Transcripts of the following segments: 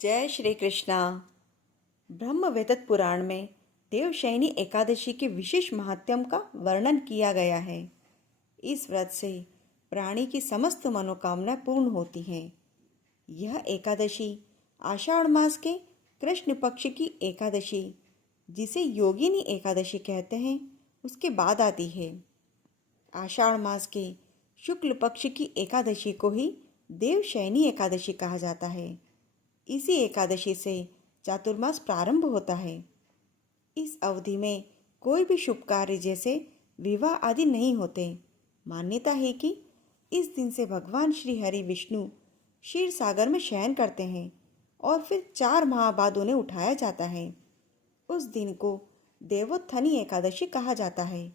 जय श्री कृष्णा। ब्रह्म वेदत पुराण में देवशयनी एकादशी के विशेष महात्म्य का वर्णन किया गया है। इस व्रत से प्राणी की समस्त मनोकामना पूर्ण होती हैं। यह एकादशी आषाढ़ मास के कृष्ण पक्ष की एकादशी, जिसे योगिनी एकादशी कहते हैं, उसके बाद आती है। आषाढ़ मास के शुक्ल पक्ष की एकादशी को ही देवशयनी एकादशी कहा जाता है। इसी एकादशी से चातुर्मास प्रारंभ होता है। इस अवधि में कोई भी शुभ कार्य जैसे विवाह आदि नहीं होते। मान्यता है कि इस दिन से भगवान श्री हरि विष्णु क्षीर सागर में शयन करते हैं और फिर 4 माह बाद उन्हें उठाया जाता है। उस दिन को देवोत्थानी एकादशी कहा जाता है।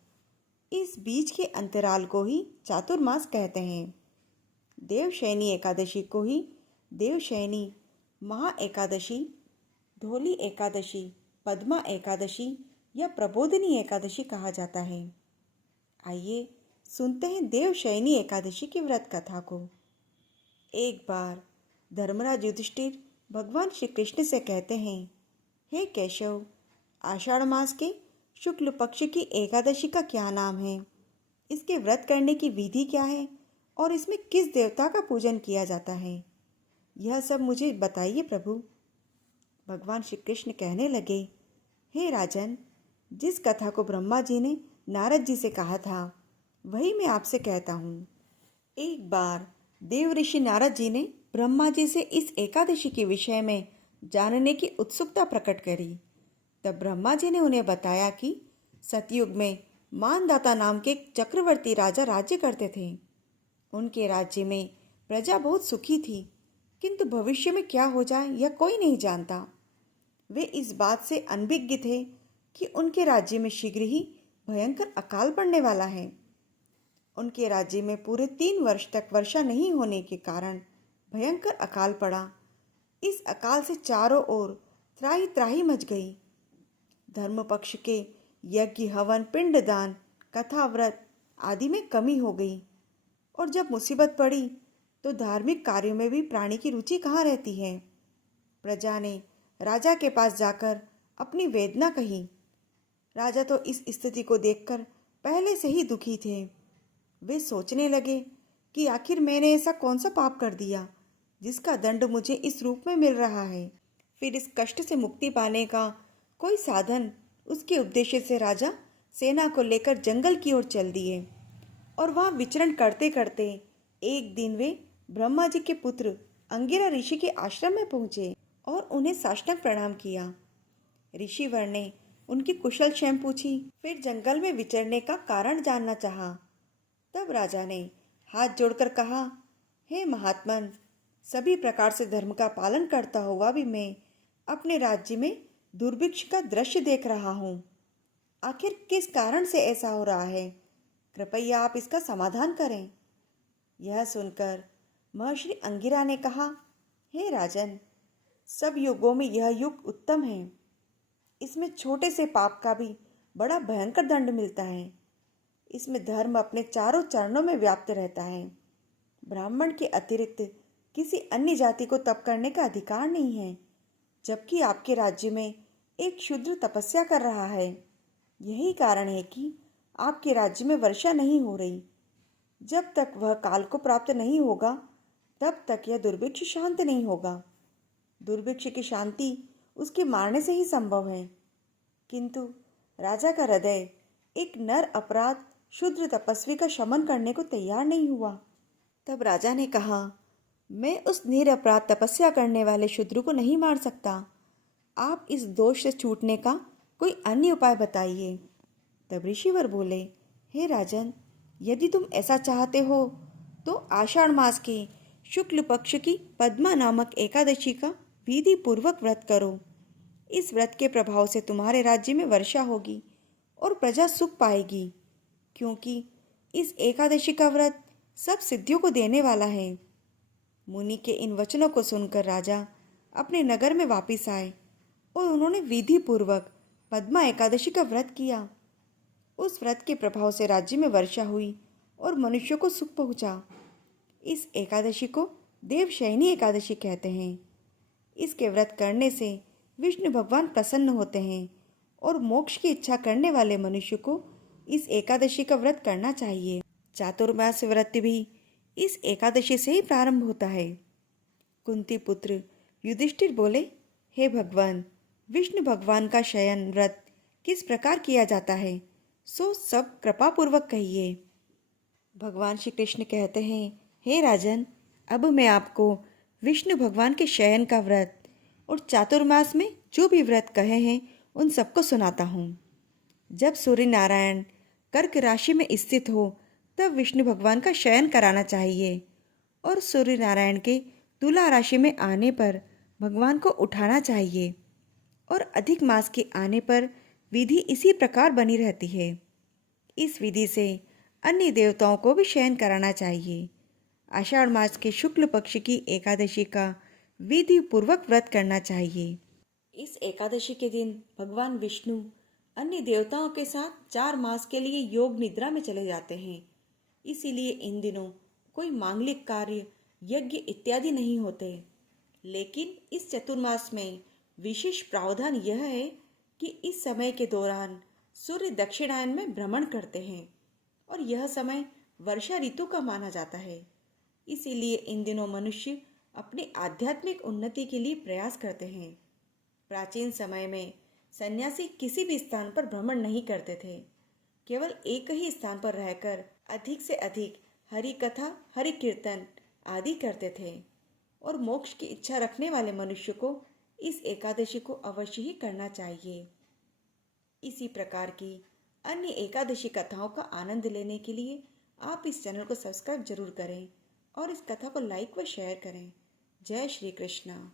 इस बीच के अंतराल को ही चातुर्मास कहते हैं। देवशयनी एकादशी को ही देवशयनी, महा एकादशी, धोली एकादशी, पद्मा एकादशी या प्रबोधिनी एकादशी कहा जाता है। आइए सुनते हैं देवशयनी एकादशी की व्रत कथा को। एक बार धर्मराज युधिष्ठिर भगवान श्री कृष्ण से कहते हैं, हे केशव, आषाढ़ मास के शुक्ल पक्ष की एकादशी का क्या नाम है? इसके व्रत करने की विधि क्या है और इसमें किस देवता का पूजन किया जाता है? यह सब मुझे बताइए प्रभु। भगवान श्री कृष्ण कहने लगे, हे राजन, जिस कथा को ब्रह्मा जी ने नारद जी से कहा था, वही मैं आपसे कहता हूँ। एक बार देव ऋषि नारद जी ने ब्रह्मा जी से इस एकादशी के विषय में जानने की उत्सुकता प्रकट करी। तब ब्रह्मा जी ने उन्हें बताया कि सतयुग में मानदाता नाम के एक चक्रवर्ती राजा राज्य करते थे। उनके राज्य में प्रजा बहुत सुखी थी, किंतु भविष्य में क्या हो जाए यह कोई नहीं जानता। वे इस बात से अनभिज्ञ थे कि उनके राज्य में शीघ्र ही भयंकर अकाल पड़ने वाला है। उनके राज्य में पूरे 3 वर्ष तक वर्षा नहीं होने के कारण भयंकर अकाल पड़ा। इस अकाल से चारों ओर त्राही त्राही मच गई। धर्म पक्ष के यज्ञ, हवन, पिंडदान, कथा, व्रत आदि में कमी हो गई। और जब मुसीबत पड़ी तो धार्मिक कार्यों में भी प्राणी की रुचि कहाँ रहती है। प्रजा ने राजा के पास जाकर अपनी वेदना कही। राजा तो इस स्थिति को देखकर पहले से ही दुखी थे। वे सोचने लगे कि आखिर मैंने ऐसा कौन सा पाप कर दिया जिसका दंड मुझे इस रूप में मिल रहा है। फिर इस कष्ट से मुक्ति पाने का कोई साधन उसके उपदेश से राजा सेना को लेकर जंगल की ओर चल दिए। और वहाँ विचरण करते करते एक दिन वे ब्रह्मा जी के पुत्र अंगिरा ऋषि के आश्रम में पहुँचे और उन्हें साष्टांग प्रणाम किया। ऋषिवर ने उनकी कुशल क्षेम पूछी, फिर जंगल में विचरने का कारण जानना चाहा। तब राजा ने हाथ जोड़कर कहा, हे महात्मन, सभी प्रकार से धर्म का पालन करता हुआ भी मैं अपने राज्य में दुर्भिक्ष का दृश्य देख रहा हूँ। आखिर किस कारण से ऐसा हो रहा है? कृपया आप इसका समाधान करें। यह सुनकर महर्षि अंगिरा ने कहा, हे राजन, सब युगों में यह युग उत्तम है। इसमें छोटे से पाप का भी बड़ा भयंकर दंड मिलता है। इसमें धर्म अपने चारों चरणों में व्याप्त रहता है। ब्राह्मण के अतिरिक्त किसी अन्य जाति को तप करने का अधिकार नहीं है, जबकि आपके राज्य में एक शूद्र तपस्या कर रहा है। यही कारण है कि आपके राज्य में वर्षा नहीं हो रही। जब तक वह काल को प्राप्त नहीं होगा, तब तक यह दुर्भिक्ष शांत नहीं होगा। दुर्भिक्ष की शांति उसके मारने से ही संभव है। किंतु राजा का हृदय एक नर अपराध शूद्र तपस्वी का शमन करने को तैयार नहीं हुआ। तब राजा ने कहा, मैं उस निरपराध तपस्या करने वाले शूद्र को नहीं मार सकता। आप इस दोष से छूटने का कोई अन्य उपाय बताइए। तब ऋषिवर बोले, हे राजन, यदि तुम ऐसा चाहते हो तो आषाढ़ मास के शुक्ल पक्ष की पद्मा नामक एकादशी का विधि पूर्वक व्रत करो। इस व्रत के प्रभाव से तुम्हारे राज्य में वर्षा होगी और प्रजा सुख पाएगी, क्योंकि इस एकादशी का व्रत सब सिद्धियों को देने वाला है। मुनि के इन वचनों को सुनकर राजा अपने नगर में वापस आए और उन्होंने विधि पूर्वक पद्मा एकादशी का व्रत किया। उस व्रत के प्रभाव से राज्य में वर्षा हुई और मनुष्यों को सुख पहुंचा। इस एकादशी को देवशयनी एकादशी कहते हैं। इसके व्रत करने से विष्णु भगवान प्रसन्न होते हैं और मोक्ष की इच्छा करने वाले मनुष्य को इस एकादशी का व्रत करना चाहिए। चातुर्मास व्रत भी इस एकादशी से ही प्रारंभ होता है। कुंती पुत्र युधिष्ठिर बोले, हे भगवान, विष्णु भगवान का शयन व्रत किस प्रकार किया जाता है, सो सब कृपा पूर्वक कहिए। भगवान श्री कृष्ण कहते हैं, हे राजन, अब मैं आपको विष्णु भगवान के शयन का व्रत और चातुर्मास में जो भी व्रत कहे हैं उन सबको सुनाता हूँ। जब सूर्य नारायण कर्क राशि में स्थित हो तब विष्णु भगवान का शयन कराना चाहिए और सूर्य नारायण के तुला राशि में आने पर भगवान को उठाना चाहिए और अधिक मास के आने पर विधि इसी प्रकार बनी रहती है। इस विधि से अन्य देवताओं को भी शयन कराना चाहिए। आषाढ़ मास के शुक्ल पक्ष की एकादशी का विधि पूर्वक व्रत करना चाहिए। इस एकादशी के दिन भगवान विष्णु अन्य देवताओं के साथ 4 मास के लिए योग निद्रा में चले जाते हैं। इसीलिए इन दिनों कोई मांगलिक कार्य, यज्ञ इत्यादि नहीं होते। लेकिन इस चतुर्मास में विशेष प्रावधान यह है कि इस समय के दौरान सूर्य दक्षिणायन में भ्रमण करते हैं और यह समय वर्षा ऋतु का माना जाता है। इसीलिए इन दिनों मनुष्य अपनी आध्यात्मिक उन्नति के लिए प्रयास करते हैं। प्राचीन समय में सन्यासी किसी भी स्थान पर भ्रमण नहीं करते थे, केवल एक ही स्थान पर रहकर अधिक से अधिक हरि कथा, हरि कीर्तन आदि करते थे और मोक्ष की इच्छा रखने वाले मनुष्य को इस एकादशी को अवश्य ही करना चाहिए। इसी प्रकार की अन्य एकादशी कथाओं का आनंद लेने के लिए आप इस चैनल को सब्सक्राइब जरूर करें और इस कथा को लाइक व शेयर करें। जय श्री कृष्णा।